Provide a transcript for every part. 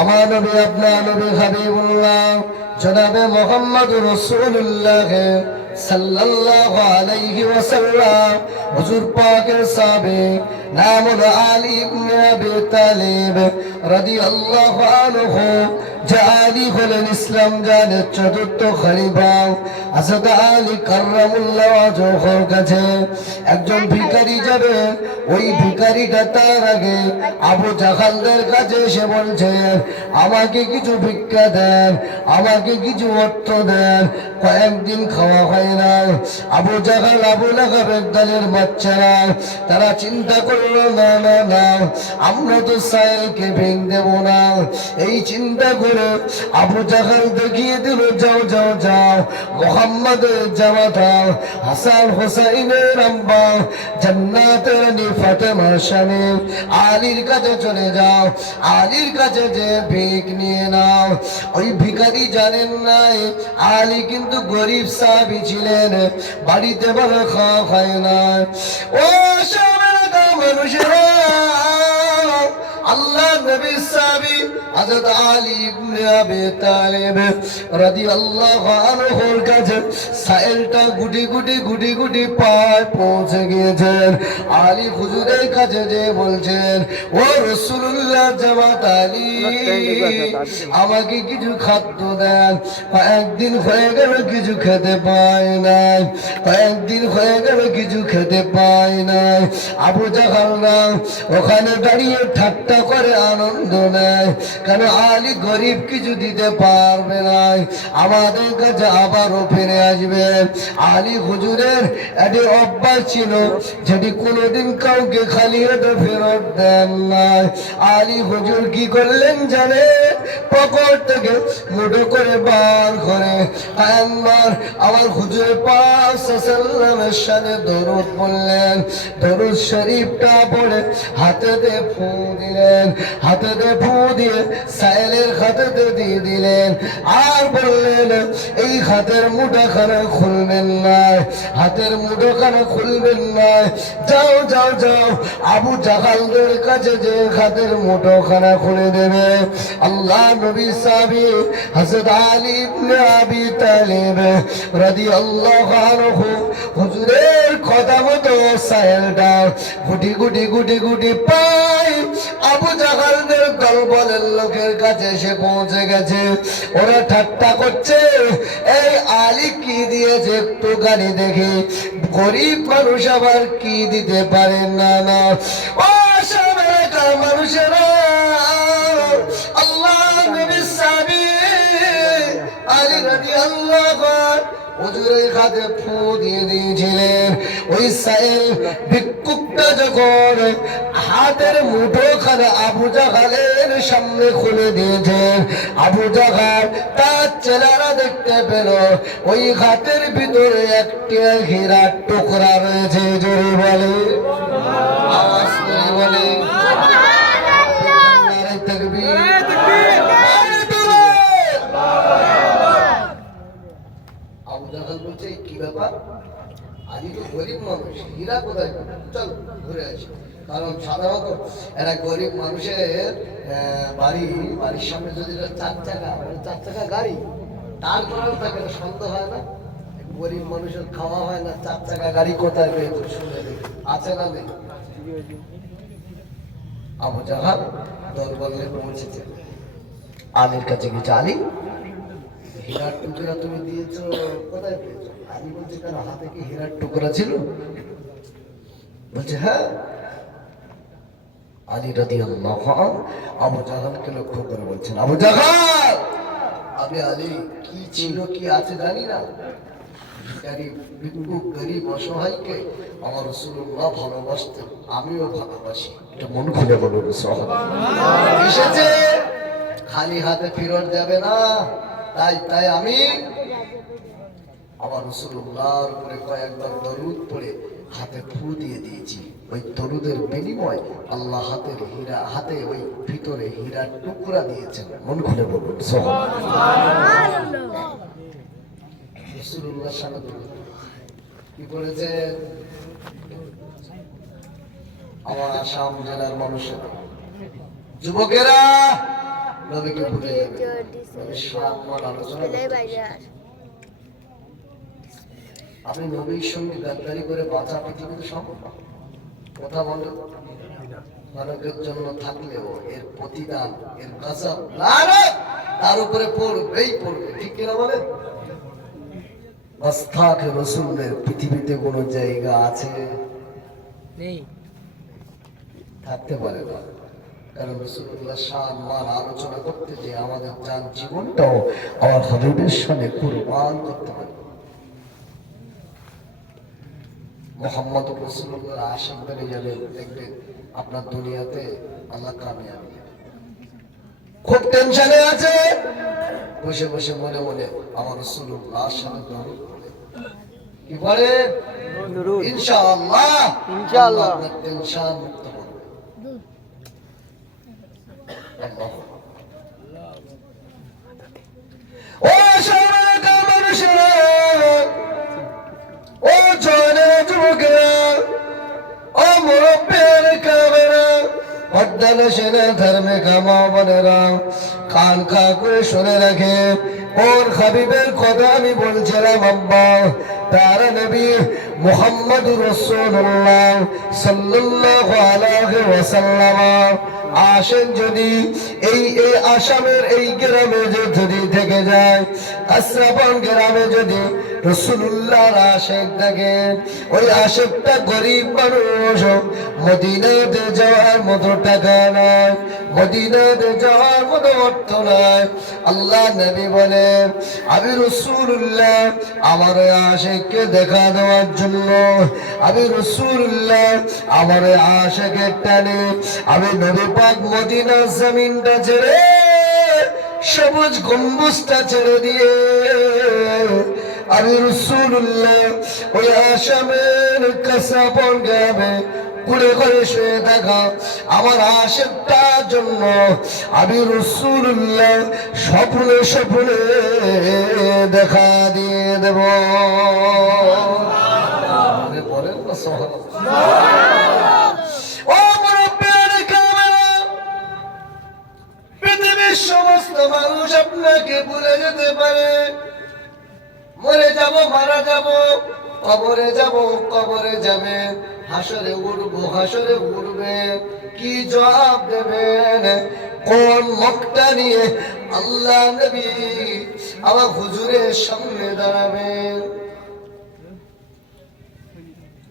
আমার নবী আপনার নবী হাবিবুল্লাহ জনাবে মুহাম্মদুর রাসূলুল্লাহ সাল্লাল্লাহু আলাইহি ওয়াসাল্লাম হুজুর পাকের সাহাবী নাম হলো আলী ইবনে আবি তালিব রাদিয়াল্লাহু আনহু। যে আলী হলেন ইসলাম জানের চতুর্থ খলিফা। হযরত আলী কাররামুল্লাহ ওয়াজহুর কাছে একজন ভিখারি যাবে, ওই ভিখারিটা তার আগে আবু জাহালদের কাছে এসে বলছে, আমাকে কিছু ভিক্ষা দেন, আমাকে কিছু অর্থ দেন, কয়েকদিন খাওয়া হয় না। আবু জাহাল আবু লাহাবের দলের বাচ্চারা তারা চিন্তা করলো, না না না, আমরা তো সাহেলকে ভেঙে দেব না। এই চিন্তা করে আবু জাহাল দেখিয়ে দিল, যাও যাও যাও, মুহাম্মাদের জামাতা হাসান হোসাইনের আম্মা জান্নাতের রানী ফাতেমা স্বামী আলীর কাছে চলে যাও, আলীর কাছে যে ভিক নিয়ে নাও। ওই ভিখারি জানেন নাই আলী কিন্তু গরিব সাহাবী ছিলেন, বাড়িতে ভালো খাওয়া হয় না। ও সামনে মানুষেরা, আল্লাহ নবী সাহাবী হযরত আলী ইবনে আবি তালিব রাদিয়াল্লাহু আনহুর কাছে সাইলটা গুটি গুটি গুটি গুটি পায় পৌঁছে গিয়েছেন। আলী হুজুরের কাছে যে বলছেন, ও রাসূলুল্লাহ জামাত আলী, আমাকে কিছু খাদ্য দেন, কয়েকদিন হয়ে গেল কিছু খেতে পাই নাই, কয়েকদিন হয়ে গেল কিছু খেতে পাই নাই। আবু জাহাল না ওখানে দাঁড়িয়ে ঠাট্টা করে আনন্দ নেয়, কেন আলী গরিব কিছু দিতে পারবে না, আমাদের কাছে আবারও ফিরে আসবে। আলী হুজুরের এটি অভ্যাস ছিল যেটি কোনোদিন কাউকে খালি হাতে ফেরত দেন না। আলী হুজুর কি করলেন জানে, পকেট থেকে মুঠো করে বার করে একবার আমার হুজুরের পাক সাল্লাল্লাহু শানে দরুদ বললেন, দরুদ শরীফটা পড়ে হাতেতে ফু দিলেন, হাতেতে ফু দিয়ে সাইলের হাতেতে দিয়ে দিলেন, আর বললেন এই হাতের মুঠোখানা খুলবেন না, হাতের মুঠোখানা খুলবেন না, যাও যাও যাও আবু জাহালদের কাছে যে হাতের মুঠোখানা খুলে দেবে। আল্লাহ নবী সাহাবী হযরত আলী ইবনে আবি তালিব রাদিয়াল্লাহু আনহু হুজুরের কথা মতো সাইলটা গুটি গুটি গুটি গুটি পায় আবু জাহালদের দলবলের লোকের কাছে এসে পৌঁছে গেছে। ওরা ঠাট্টা করছে, এই আলী কি দিয়েছে একটু গাড়ি দেখি, গরিব মানুষ আবার কি দিতে পারে না। না ও সবাইকার মানুষেরা, আল্লাহ নবী সাহাবী আলী রাদিয়াল্লাহু হুজুরের হাতে ফু দিয়ে দিয়েছিলেন। ওই সাইল ভিক্ষুকটা যখন হাতের মুঠোখানা আবু জাহালের সামনে খুলে দিয়েছেন, আবু জাহাল তার ছেলেরা দেখতে পেল ওই হাতের ভিতরে একটি হীরার টুকরা রয়েছে। জোরে বলে, আওয়াজ করে বলে নারে তাকবীর। আবু জাহাল বলছে, কি ব্যাপার, আলী তো গরিব মানুষ, হীরা কোথায় পাবে, চল ঘুরে আসি। কারণ সাধারণত এরা গরিব মানুষের বাড়ির সামনে যদি চার চাকা গাড়ি দাঁড় করানো থাকে, সন্দেহ হয় না, গরিব মানুষের খাওয়া হয় না, চার চাকা গাড়ি কোথায় পেয়েছে শুনে আছে না নেই। আবু জাহাল দরবারে পৌঁছেছে, আলীর কাছে গেছে, আলী হীরার টুকরা তুমি দিয়েছো, কোথায় পেয়েছো? আলী বলছে, কার হাতে কি হীরার টুকরা ছিল? বলছে হ্যাঁ। আলী রাদিয়াল্লাহু আনহু আবু জাহালকে লক্ষ্য করে বলছেন, আবু জাহাল, আবে আলী, কি ছিল কি আছে জানি না, গরিব অসহায়কে আমার রাসূলুল্লাহ ভালোবাসতেন, আমিও ভালোবাসি, এটা মন খুলে বলুন সুবহানাল্লাহ। এসেছে খালি হাতে ফেরত যাবে না, তাই আমি আমার রাসূলুল্লাহর উপরে কয়েকবার দরুদ পড়ে হাতে ফু দিয়ে দিয়েছি। ওই দরুদের বিনিময় আল্লাহ হাতে ওই ভিতরে হীরার টুকরা দিয়েছেন। মন খুলে বলুন সুবহানাল্লাহ। রাসূলুল্লাহ সাল্লাল্লাহু আলাইহি কি করেছে, আমার আসাম জেলার মানুষেরা, যুবকেরা, নবীকে ভুলে যাবেন। নবীর সম্মান আলোচনা করতে। আপনি নবীর সঙ্গে গাদ্দারি করে বাঁচা পৃথিবীতে সম্ভব না। কথা বলে মানবের জন্য থাকলেও এর প্রতিদান, এর গজব তার উপরে পড়বেই পড়বে, ঠিক কিনা বলে? আস্থাকে রসুলের পৃথিবীতে কোনো জায়গা আছে? নেই, থাকতে পারে না। কারণ রসুল্লাহ শান মান আলোচনা করতে যে আমাদের জান জীবনটাও আমার হাবিবের সামনে কুরবান করতে হবে। মোহাম্মদ রাসূলুল্লাহর আশিক বনে যাবে, দেখবেন আপনার দুনিয়াতে আল্লাহ কামিয়াবি। খুব টেনশনে আছে, বসে বসে মনে মনে আমার রাসূলুল্লাহর সাথে দরুদ পড়ে কি বলে ইনশাআল্লাহ, ইনশাআল্লাহ আপনার টেনশন মুক্ত করবে। ও সবাই মানুষেরা, ও জনে যুবকেরা, ও মুরব্বির কাবেরা, পদ্মালে সেনা ধর্মে কামা বনেরা, কান খা করে শুনে রাখে ওর হাবিবের কথা আমি বলছিলাম। আব্বা তার নবী মুহাম্মদুর রাসূলুল্লাহ সাল্লাল্লাহু আলাইহি ওয়াসাল্লাম আসেন যদি এই আসামের এই গ্রামে যদি থেকে যায়, আশরাফন গ্রামে যদি রাসূলুল্লাহর আশিক থাকে, ওই আশিকটা গরিব মানুষ, মদিনাতে যাওয়ার মতো টাকা নাই, মদিনাতে যাওয়ার মতো অর্থ নাই। আল্লাহ নবী বলেন আমি রাসূলুল্লাহ আমার আশিককে দেখা দেওয়ার জন্য, আমি রাসূলুল্লাহ আমার আশিকের টানে আমি নবী পাক মদিনার জমিনটা ছেড়ে, সবুজ গম্বুজটা ছেড়ে দিয়ে আমি রাসূলুল্লাহ ওই আসামের কাসাপন গ্রামে কুড়ে করে শুয়ে থাকা আমার আশিকটার জন্য আমি রাসূলুল্লাহ স্বপ্নে স্বপ্নে দেখা দিয়ে দেব। বলেন না সুবহানাল্লাহ। ও মুরব্বিয়ান কামেরা, পৃথিবীর সমস্ত মানুষ আপনাকে ভুলে যেতে পারে, মরে যাব, মারা যাব, কবরে যাব, কবরে যাবে, হাসরে উঠবো, হাসরে উঠবে, কি জবাব দেবেন? কোন মুখটা নিয়ে আল্লাহ নবী আমার হুজুরের সামনে দাঁড়াবেন?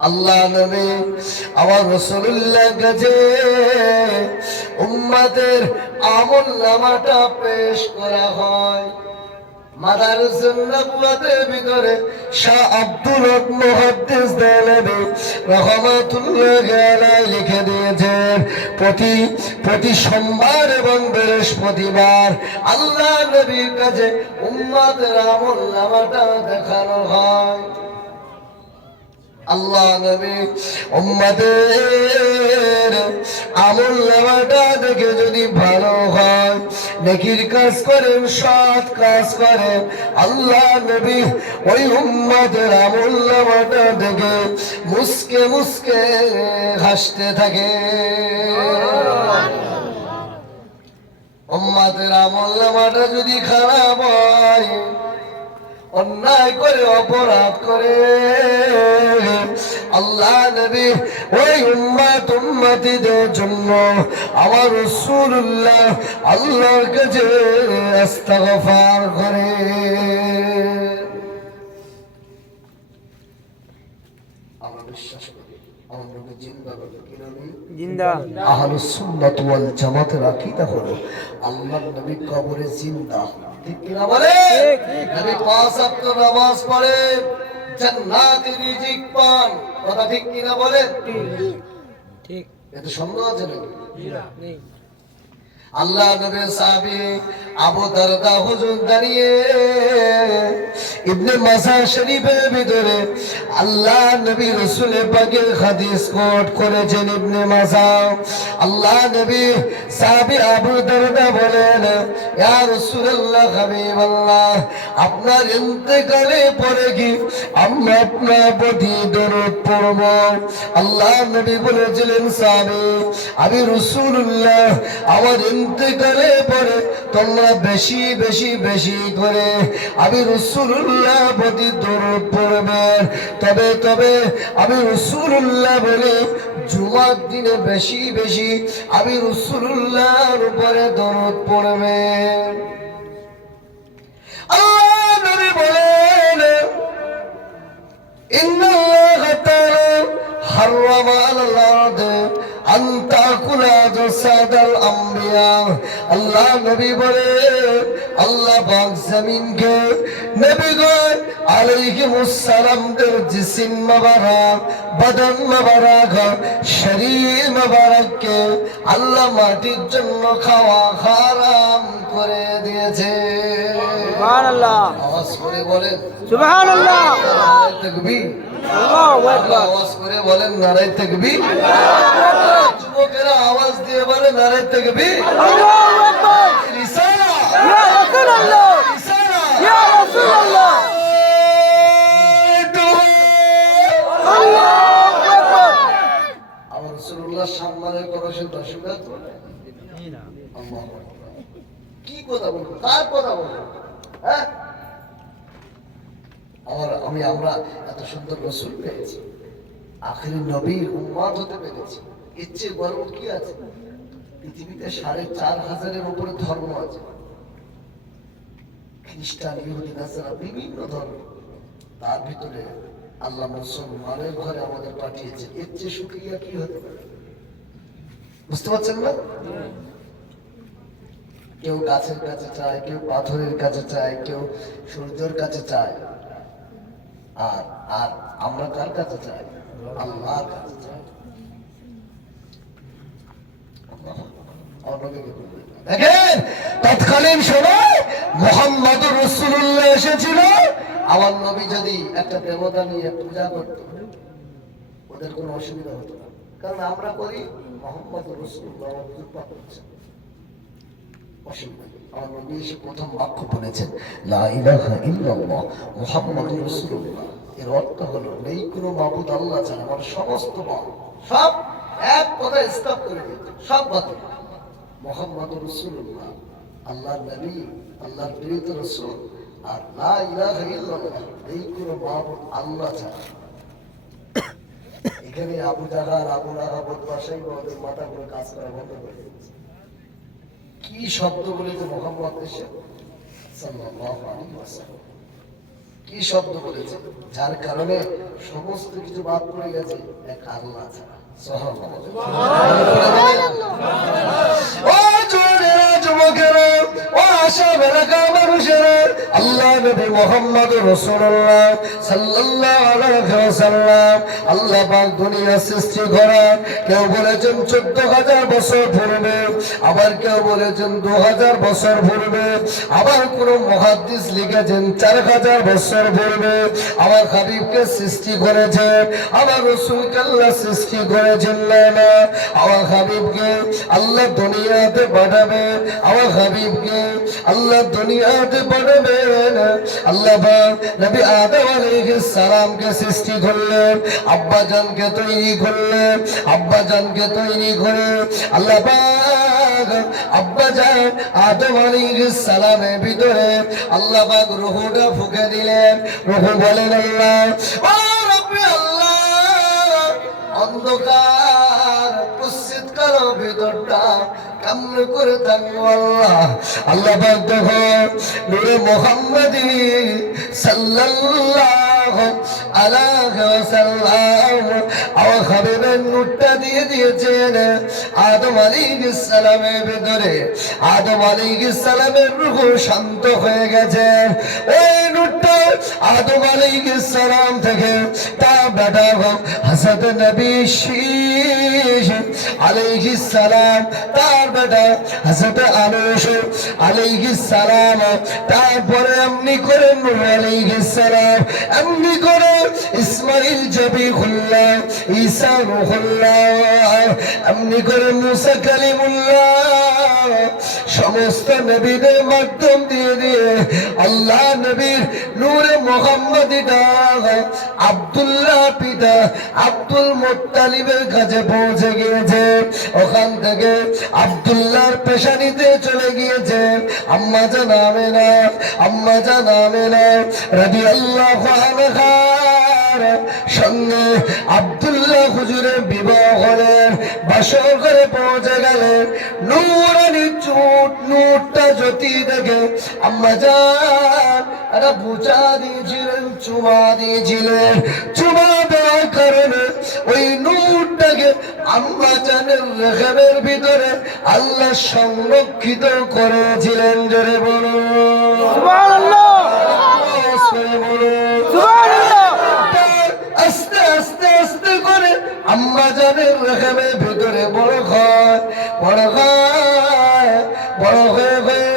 আল্লাহ নবী আমার রাসূলুল্লাহ কাছে উম্মতের আমল নামাটা পেশ করা হয়। মাদারুসুন নবুওয়াতের ভিতরে শাহ আব্দুল হক মুহাদ্দিস দেলবি রাহমাতুল্লাহি আলাইহি লিখে দিয়েছেন, প্রতি সোমবার এবং বৃহস্পতিবার আল্লাহ নবীর কাছে উম্মতের আমল নামাটা দেখানো হয়। আল্লাহ নবী উম্মতের আমল নামাটা দেখে যদি ভালো হয়, নেকির কাজ করেন, সৎ কাজ করেন, আল্লাহ নবী ওই উম্মতের আমল নামাটা দেখে মুস্কে মুস্কে হাসতে থাকে। উম্মতের আমল নামাটা যদি খারাপ হয়, অন্যায় করে, অপরাধ করে, আল্লাহ নবী ওই উম্মতিদের জন্য আমার রাসূলুল্লাহ আল্লাহর কাছে ইস্তিগফার করে। আমরা বিশ্বাস করি আমার নবী জিন্দা, বলে কি নবী জিন্দা। আহলুস সুন্নাত ওয়াল জামাতের আকীদা হলো আল্লাহর নবী কবরে জিন্দা, ঠিক কিনা বলে? নবী পাঁচ ওয়াক্ত নামাজ পড়ে, জান্নাতে রিজিক পান, কথা ঠিক কিনা বলে? ঠিক। এত সন্দেহ আছে নাকি? নেই। আল্লাহ নবীর সাহাবী আবু দারদা হুজুর দাঁড়িয়ে ইবনে মাজাহ শরীফের ভিতরে আল্লাহ নবী রাসূল পাকের হাদিস কোট করেছেন। ইবনে মাজাহ আল্লাহ নবী সাহাবী আবু দারদা যুবকেরা বলেন, ইয়া রাসূলুল্লাহ, হাবিবাল্লাহ, আপনার ইন্তেকালে পরে কি আমরা আপনার প্রতি দরুদ পড়ব? আল্লাহ নবী বলেছিলেন, সাহাবী, আমি রাসূলুল্লাহ, আমার ইন্তেকালে পরে তোমরা বেশি বেশি বেশি করে আমি রাসূলুল্লাহ প্রতি দরুদ পড়বেন। তবে তবে আমি রাসূলুল্লাহ বলে জুমার দিনে বেশি বেশি আমি রাসূলুল্লাহর উপরে দরুদ পড়বেন। আল্লাহ নবী বলেন, ইন্নাল্লাহ তাআলা হারামা আলাল আরদি আন তাকুলা জাসাদাল আম্বিয়া। আল্লাহ নবী বলে, আল্লাহ পাক জমিনকে নবীগণ আলাইহিমুস সালামদের জিসিম মুবারক, বদন মুবারক, শরীর মুবারককে আল্লাহ মাটির জন্য খাওয়া হারাম করে দিয়েছে। সুবহানাল্লাহ। আওয়াজ করে বলেন সুবহানাল্লাহ। নারায়ে তাকবীর। আল্লাহু আকবার। আওয়াজ করে বলেন নারায়ে তাকবীর। যুবকেরা আওয়াজ দিয়ে বলে নারায়ে তাকবীর। আল্লাহু আকবার। রিসালা, ইয়া রাসূলুল্লাহ, রিসালা, ইয়া রাসূলুল্লাহ। আল্লাহু আকবার। আমার রাসূলুল্লাহ সম্মানের কথা শুনতে অসুবিধা তো না? আল্লাহু আকবার। কি কথা বলবো, কার কথা বলবো? হ্যাঁ, আমরা এত সুন্দর রাসূল পেয়েছি, আখিরি নবীর উম্মত হতে পেরেছি। এর চেয়ে গর্ব কি আছে? পৃথিবীতে ৪৫০০-এর উপরে ধর্ম আছে, খ্রিস্টান, ইহুদি, নাসারা, বিভিন্ন ধর্ম। তার ভিতরে আল্লাহ মুসলমানের ঘরে আমাদের পাঠিয়েছে। এর চেয়ে শুকরিয়া কি হতে পারে? বুঝতে পারছেন না? কেউ গাছের কাছে চায়, কেউ পাথরের কাছে চায়, কেউ সূর্যের কাছে চায়, আর আর আমরা কার কাছে চাই? আল্লাহর কাছে চাই। দেখেন, তৎকালীন সময় মুহাম্মদুর রাসূলুল্লাহ এসেছিল। আমার নবী যদি একটা দেবতা নিয়ে পূজা করত, ওদের কোনো অসুবিধা হতো না, কারণ আমরা করি, মুহাম্মদুর রাসূলুল্লাহ আমাদের পাক করেছেন। অসুবিধা নেই। আমার নবী এসে প্রথম বাক্য বলেছেন, লা ইলাহা ইল্লাল্লাহ মুহাম্মাদুর রাসূলুল্লাহ। এর অর্থ হলো, নেই কোনো মাবুদ আল্লাহ ছাড়া, আমার সমস্ত মত সব এক কথায় স্টপ করে দিয়েছে, সব বাতিল। মুহাম্মাদুর রাসূলুল্লাহ আল্লাহর নবী, আল্লাহর প্রিয় রাসূল। আর লা ইলাহা ইল্লাল্লাহ, নেই কোনো মাবুদ আল্লাহ ছাড়া। এখানে আবু জাহল, আবু লাহাব, বদমাশাই ওদের মাথাগুলো কাজ করা বন্ধ করে দিয়েছে। কি শব্দ বলেছে মুহাম্মদ এসে সাল্লাল্লাহু আলাইহি ওয়াসাল্লাম, কি শব্দ বলেছে, যার কারণে সমস্ত কিছু বাদ পড়ে গেছে এক আল্লাহ ছাড়া। ও যুবকেরা, যুবকেরা, ও আশাবের মানুষেরা, আল্লাহ নবী মুহাম্মদুর রাসূলুল্লাহ সাল্লাল্লাহু আলাইহি ওয়াসাল্লাম আল্লাহ পাক দুনিয়া সৃষ্টি করার, কেউ বলেছেন ১৪,০০০ বছর পূর্বে, আবার কেউ বলেছেন ২,০০০ বছর পূর্বে, আবার কোন মুহাদ্দিস লিখেছেন ৪,০০০ বছর পূর্বে আমার হাবিবকে সৃষ্টি করেছেন। আমার রাসূলকে আল্লাহ সৃষ্টি করেছেন না, আমার হাবিবকে আল্লাহ দুনিয়াতে পাঠাবেন, আমার হাবিবকে আল্লাহ দুনিয়াতে পাঠাবেন। আল্লাহ পাক নবী আদম আলাইহিস সালামকে সৃষ্টি করলেন, আব্বা জানকে তৈরি করলেন, আব্বা জানকে তৈরি করে আল্লাহ পাক আব্বা জান আদম আলাইহিস সালামের ভিতরে আল্লাহ পাক রূহটা ফুঁকে দিলেন। রূহ বলেন, আল্লাহ, ও রব্বি আল্লাহ, অন্ধকার কুৎসিত কালো ভিতরটা কেমনে করে থাকবো আল্লাহ। আল্লাহ পাক তখন নূরে মুহাম্মাদি সাল্লাল্লাহু আলাইহি ওয়াসাল্লাম আমার হাবিবের নূরটা দিয়ে দিয়েছেন আদম আলাইহিস সালামের ভিতরে। আদম আলাইহিস সালামের রূহ শান্ত হয়ে গেছে। এই নূরটা আদম আলাইহিস সালাম থেকে তার বেটা হযরত নবী শীশ আলাইহিস সালাম, তার বেটা হযরত আনুশ আলাইহিস সালাম, তারপরে এমনি করে নূহ আলাইহিস সালাম, এমনি করে ইসমাইল জবিহুল্লাহ, ঈসা রূহুল্লাহ, এমনি করে মুসা কালিমুল্লাহ, সমস্ত নবীদের মাধ্যম দিয়ে দিয়ে আল্লাহ নবীর নূরে মুহাম্মদীটা আব্দুল্লাহ পিতা আব্দুল মুত্তালিবের কাছে পৌঁছে গিয়েছে। ওখান থেকে আব্দুল্লাহর পেশানিতে চলে গিয়েছে আম্মা জান আমেনা রাদিয়াল্লাহু আনহা সঙ্গে আব্দুল্লাহ হুজুরের বিবাহ হলেন, বাসর ঘরে পৌঁছে গেলেন। নূরানি নূরটা জ্যোতি দেখে আম্মা জান একটা বুঝা দিয়েছিলেন, চুমা দিয়েছিলেন। চুমা দেওয়ার কারণে ওই নূরটাকে আম্মা জানের রেহেমের ভিতরে আল্লাহ সংরক্ষিত করেছিলেন। জোরে বলুন সুবহানাল্লাহ, বলুন সুবহানাল্লাহ। আস্তে আস্তে আস্তে করে আম্মা জানের রেহেমের ভিতরে বড় হয়ে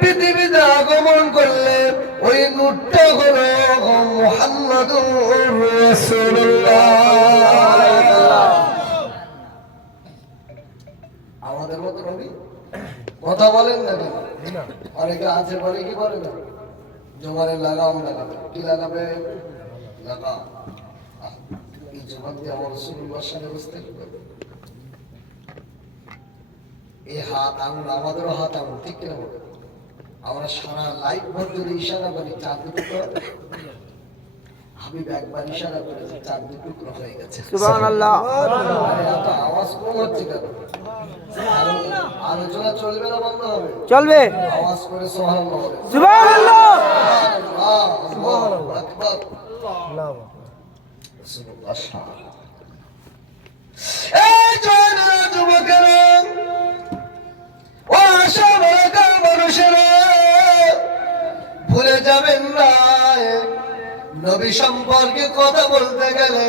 পৃথিবীতে আগমন করলেন। ওই নূরটা হলো মুহাম্মাদুর রাসূলুল্লাহ। আমাদের মতো নবী কথা বলেন না কেন? অনেকে আছে বলে কি করে না, জোগাড়ে লাগাম লাগাবে, কি লাগাবে? লাগাম। এই জবান দিয়ে আমার রাসূলুল্লাহর সাথে বুঝতে হবে। এই হাত আঙুল আমাদেরও হাত আঙুল, ঠিক কিনা বলে? আমরা সারা লাইফ ভর যদি ইশারা করি চার টুকরো, হাবিব একবার ইশারা করেছে চার টুকরো হয়ে গেছে। সুবহানাল্লাহ। আরে এত আওয়াজ কম হচ্ছে কেন? আলোচনা চলবে না বন্ধ হবে? চলবে। আওয়াজ করে সুবহানাল্লাহ বলে। সুবহানাল্লাহ। আল্লাহু আকবার। রাসূলুল্লাহ সাল্লাল্লাহু এই জওয়ানেরা, যুবকেরা, ও আশাবাদী মানুষেরা, ভুলে যাবেন না নবী সম্পর্কে কথা বলতে গেলে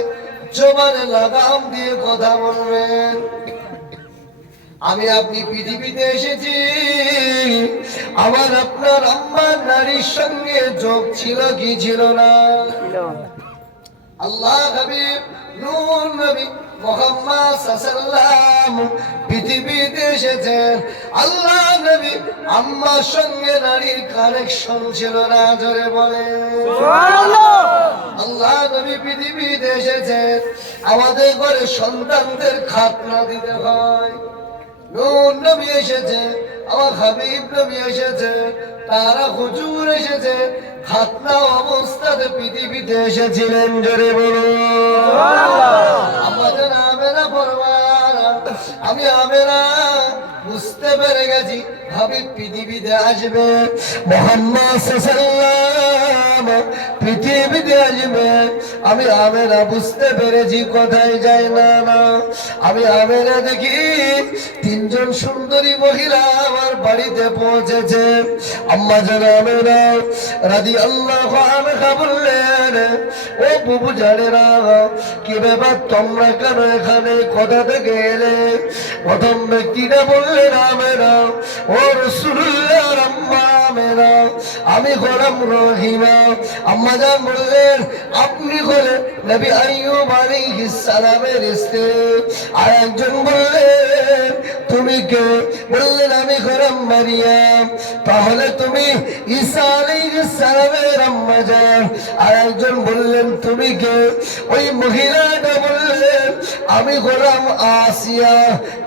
জবানে লাগাম দিয়ে কথা বলবেন। আমি আপনি পৃথিবীতে এসেছি, আমার আপনার আম্মার নারীর সঙ্গে যোগ ছিল কি ছিল না? আল্লাহ হাবিব নূর নবী মুহাম্মদ সাল্লাল্লাহু পৃথিবীতে এসেছেন। আল্লাহ নবী আম্মার সঙ্গে নারীর কানেকশন ছিল না। জোরে বলে সুবহানাল্লাহ। আল্লাহ নবী পৃথিবীতে এসেছেন, আমাদের ঘরে সন্তানদের খাতনা দিতে হয়। নূর নবী এসেছে, আমার হাবিব নবী এসেছে, তারা হুজুর এসেছে, খাতনা অবস্থাতে পৃথিবীতে এসেছিলেন। জোরে বলুন আমাদের আমেনা পরবার। আমি আমেনা বুঝতে পেরে গেছি হাবিব পৃথিবীতে আসবে, মুহাম্মদ সাল্লাল্লাহু পৃথিবীতে আসবে। আমি আমেনা বুঝতে পেরেছি কোথায় যায় না না। আমি আমেনা দেখি তিনজন সুন্দরী মহিলা আমার বাড়িতে পৌঁছেছে। আম্মা জান আমেনা রাদিয়াল্লাহু আনহা বললেন, ও বুবু জানেরা, কি ব্যাপার তোমরা কেন এখানে, কোথা থেকে এলে? প্রথম ব্যক্তিটা বললেন আমেনা, ও রাসূলুল্লাহর আম্মা আমেনা, আমি হলাম রহিমা। আম্মা জান বললেন, আপনি হলেন নবী আইয়ুব আলাইহিস সালামের স্ত্রী। আর একজন বললেন, তুমি কে? বললেন, আমি হলাম মারিয়াম। তাহলে তুমি ঈসা আলাইহিস সালামের আম্মা জান। আর একজন বললেন, তুমি কে? ওই মহিলাটা বললেন, আমি হলাম আসিয়া,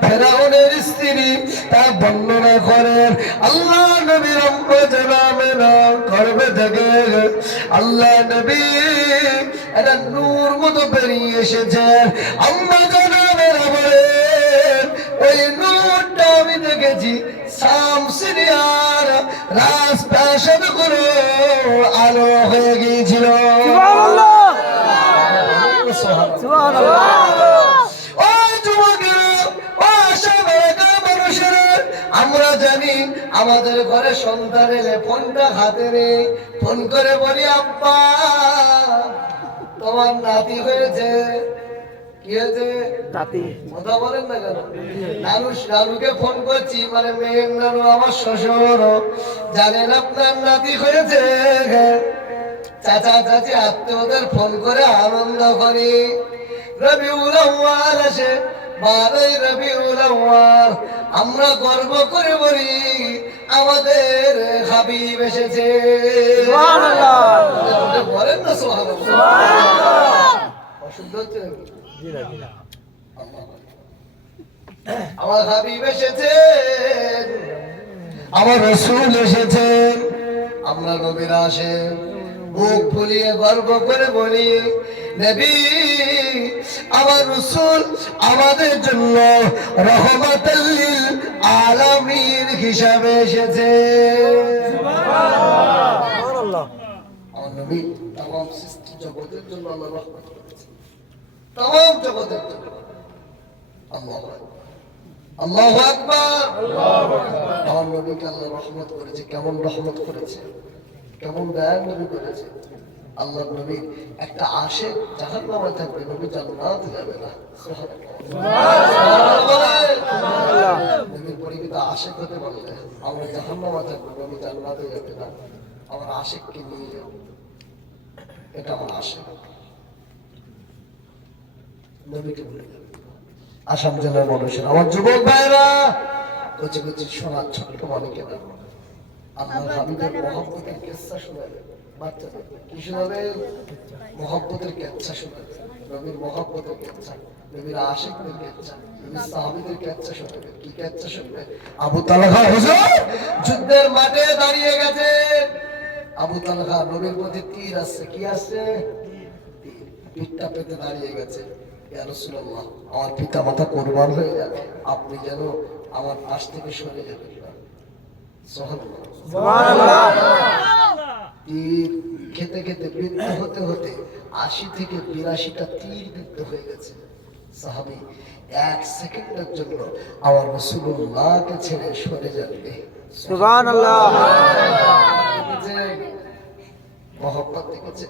ফেরাউনের স্ত্রী। তা বর্ণনা করেন আল্লাহ নবীর আম্মা জান আমেনা গর্ভে থেকে আল্লাহ নবী একটা নূর মতো বেরিয়ে এসেছেন। আম্মা জান আমেনা বলেন, ওই নূরটা আমি দেখেছি শামসিয়ার রাজপ্রাসাদ গুলো আলো হয়ে গিয়েছিল। সুবহানাল্লাহ, সুবহানাল্লাহ। ও যুবকেরা, ও আশাবাদী মানুষেরা, আমরা জানি আমাদের ঘরে সন্তান এলে ফোনটা হাতে নেই, ফোন করে বলি, আব্বা তোমার নাতি হয়েছে। কি হয়েছে? নাতি। কথা বলেন না কেন? নানুকে ফোন করছি, মানে মেয়ের নানু আমার শ্বশুর, জানেন আপনার নাতি হয়েছে। চাচা চাচি আত্মীয়দের ফোন করে আনন্দ করি। রবিউল আউয়াল আসে, 12 রবিউল আউয়াল আমরা গর্ব করে বলি আমাদের হাবিব এসেছে। সুবহানাল্লাহ। বলেন না সুবহানাল্লাহ। অশুদ্ধ হচ্ছে নাকি? আমার হাবিব এসেছে, আমার রাসূল এসেছেন, আমরা নবীরা আসে বুক ফুলিয়ে গর্ব করে বলি নবী আমার রাসূল আমাদের জন্য রহমাতুল লিল আলামিন হিসাবে এসেছে। সুবহানাল্লাহ। আমার নবী তামাম সৃষ্টি জগতের জন্য আল্লাহ রহমত করেছে, তামাম জগতের জন্য। আল্লাহু আকবার, আল্লাহু আকবার, আল্লাহু আকবার। আমার নবীকে আল্লাহ রহমত করেছে। কেমন রহমত করেছে, কেমন দয়া নবী করেছে। আল্লাহর নবী একটা আশিক জাহান্নামে থাকবে, নবী জান্নাতে যাবে না। সুবহানাল্লাহ। নবীর পরিচিত আশিক হতে পারলে আমরা জাহান্নামে থাকবো, নবী জান্নাতে যাবে না। আমার আশিককে নিয়ে যাও, এটা আমার আশিক। নবীকে ভুলে যাবে। আসাম জেলার মানুষের আমার যুবক ভাইরা কচি কচি সোনার ছোট্ট মানিকেরা আল্লাহর হাবিবের মহব্বতের কিসসা শোনাবে বাচ্চাদের। কি শোনাবে? মহব্বতের কিসসা শোনাবে, নবীর মহব্বতের কিসসা, নবীর আশিকদের কিসসা, নবীর সাহাবীদের কিসসা শোনাবে। কি কিসসা শুনবে? আবু তালহা হুজুর যুদ্ধের মাঠে দাঁড়িয়ে গেছে। আবু তালহা নবীর প্রতি তীর আসছে। কি আসছে? তীর। তীরটা পেতে দাঁড়িয়ে গেছে। ইয়া রাসূলুল্লাহ আমার পিতা মাতা কুরবান হয়ে যাবে, আপনি যেন আমার পাশ থেকে সরে যাবেন না। সুবহানাল্লাহ, সুবহানাল্লাহ। তীর খেতে খেতে বৃদ্ধ হতে হতে 80 থেকে 82টা তীর বিদ্ধ হয়ে গেছে। সাহাবী 1 সেকেন্ডের জন্য আমার রাসূলুল্লাহকে ছেড়ে সরে যাবে। সুবহানাল্লাহ। মহব্বত দেখেছে।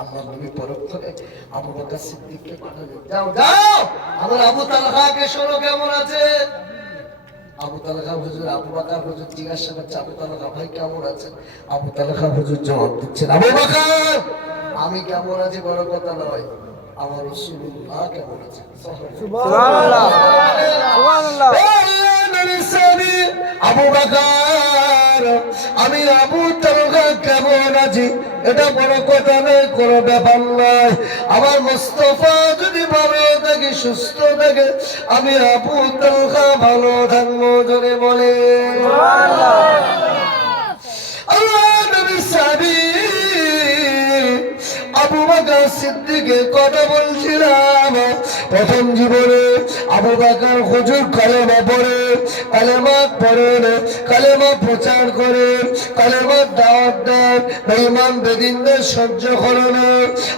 আল্লাহ নবী পরক্ষণে আবু বকর সিদ্দিককে পাঠালেন, যাও যাও আমার আবু তালহাকে শোনো কেমন আছে। আবু তালহা হুজুর, আবু বকর হুজুর জিজ্ঞাসা করছে আবু তালহা ভাই কেমন আছেন? আবু তালহা হুজুর জবাব দিচ্ছেন, আবু বকর আমি কেমন আছি বড় কথা নয়, আমার রাসূলুল্লাহ কেমন আছে। সুবহানাল্লাহ। সুবহানাল্লাহ। আবু বকর আমি আবু তালহা কেমন আছি এটা বড় কথা নয়, কোনো ব্যাপার নয়। আমার মুস্তাফা যদি ভালো থাকে সুস্থ থাকে আমি আবু তালহা ভালো থাকবো। জোরে বলে আল্লাহ নবীর সাহাবী আবু বকর সিদ্দিকের কথা বলছিলাম। প্রথম জীবনে আবু বকর হুজুর কালেমা পড়েন, কালেমা পড়েন, কালেমা প্রচার করেন, কালেমার দাওয়াত দেন, বেঈমান বেদিনদের সহ্য করেন।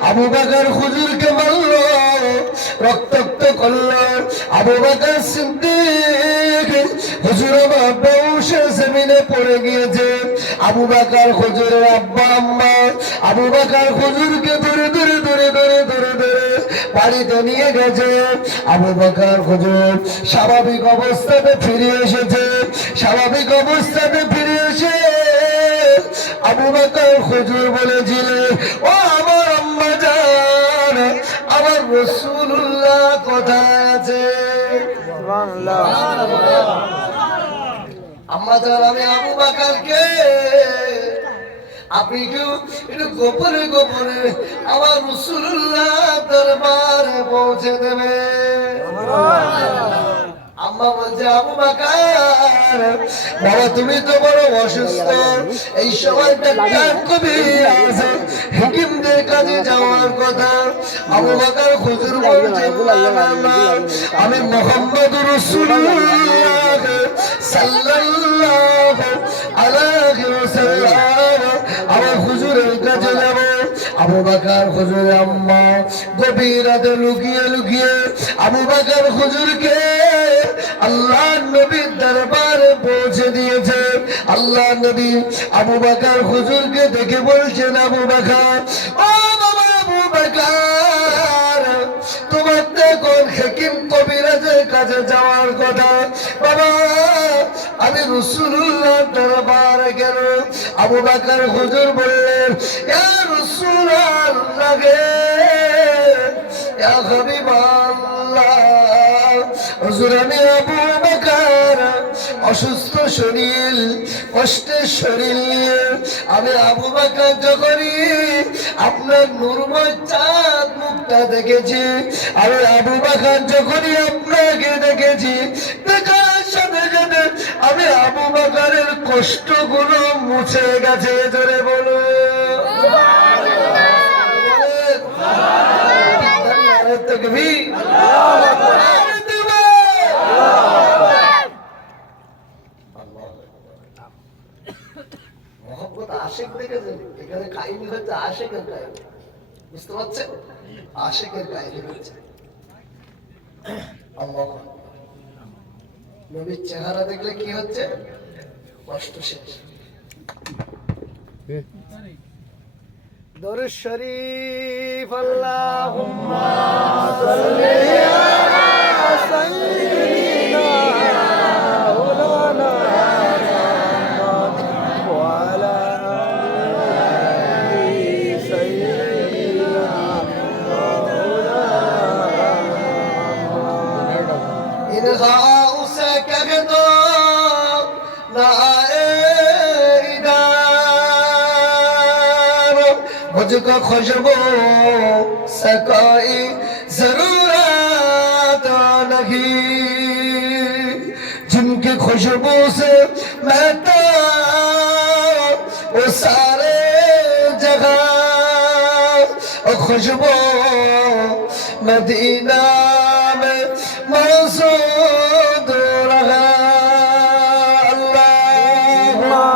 আবু বকর হুজুরকে মারল, রক্তাক্ত করল। আবু বকর সিদ্দিক হুজুর আমার বংশের জমিনে পড়ে গিয়েছে। আবু বকর হুজুরের আব্বা আম্মা আবু বকর হুজুরকে ধরে ধরে ধরে ধরে ধরে ধরে বাড়িতে নিয়ে গেছে। আবু বকর হুজুর স্বাভাবিক অবস্থাতে ফিরে এসেছে। স্বাভাবিক অবস্থাতে ফিরে এসে আবু বকর হুজুর বলেছিলেন, ও আমার আম্মা জান আমার রাসূলুল্লাহ কোথায় আছে? সুবহানাল্লাহ। আম্মা জান আমি আবু বকরকে আপনি একটু গোপনে গোপনে আমার রাসূলুল্লাহ দরবারে পৌঁছে দেবে। আম্মা বলছে আবু বকর বাবা তুমি তো বড় অসুস্থ, এই সময় ডাক্তার কবির আছে হাকিমদের কাছে যাওয়ার কথা। আবু বকর হুজুর বলছে না না না আমি মুহাম্মদুর রাসূলুল্লাহ সাল্লাল্লাহু আলাইহি ওয়াসাল্লাম আমার হুজুরের কাছে যাব। আবু বকর হুজুরের আম্মা গভীর রাতে লুকিয়ে লুকিয়ে আবু বকর হুজুরকে আল্লাহ নবীর দরবারে পৌঁছে দিয়েছে। আল্লাহ নবী আবু বকর হুজুরকে দেখে বলছেন, আবু বকর ও বাবা আবু বকর তোমার তো কোন হাকিম কবিরাজের কাছে যাওয়ার কথা। বাবা আমি রাসূলুল্লাহ দরবারে গেল। আবু বকর হুজুর বললেন, ইয়া রাসূলুল্লাহ ইয়া হাবিবাল্লাহ আমি আবু বকর অসুস্থ শরীর, কষ্টের শরীর নিয়ে আমি আবু বকর যখনই আপনার নূরময় চাঁদ মুখটা দেখেছি, আমি আবু বকর যখনই আপনাকে দেখেছি, দেখার সাথে সাথে আমি আবু বকরের কষ্টগুলো মুছে গেছে। জোরে বলো তাকবীর। মহব্বত আশিক দেখেছেন, এখানে কাহিনী হচ্ছে আশিকের কাহিনী, বুঝতে পারছেন? আশিকের কাহিনী হচ্ছে আল্লাহ। নবীর চেহারা দেখলে কি হচ্ছে? কষ্ট শেষ। দরুদ শরীফ আল্লাহুম্মা সাল্লি আলা সাইয়্যিদিনা মাওলানা মুহাম্মদ ওয়া আলা আলি সাইয়্যিদিনা মাওলানা মুহাম্মদ। ইন গাও সে কহ দো না मुझको खुशबू से कोई जरूरत नहीं, जिनकी खुशबू से मैं तो वो सारे जगह खुशबू मदीना में मौजूद रहा। अल्लाहुम्मा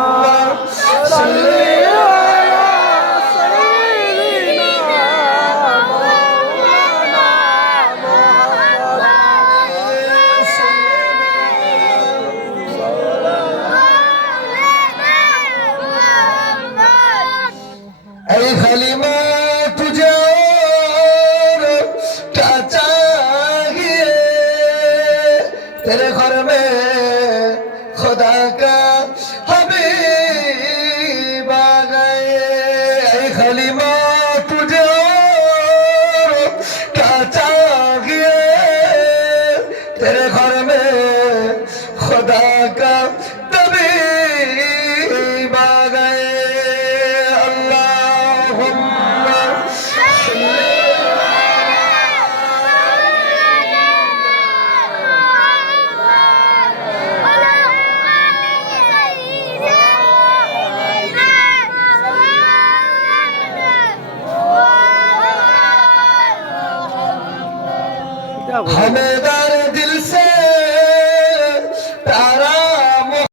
सल्ली खलीमा तुझे और क्या चाहिए, तेरे घर में खुदा का हबीब आ गए। खलीमा तुझे और क्या चाहिए, तेरे घर में खुदा का तबीब आ गए। हमें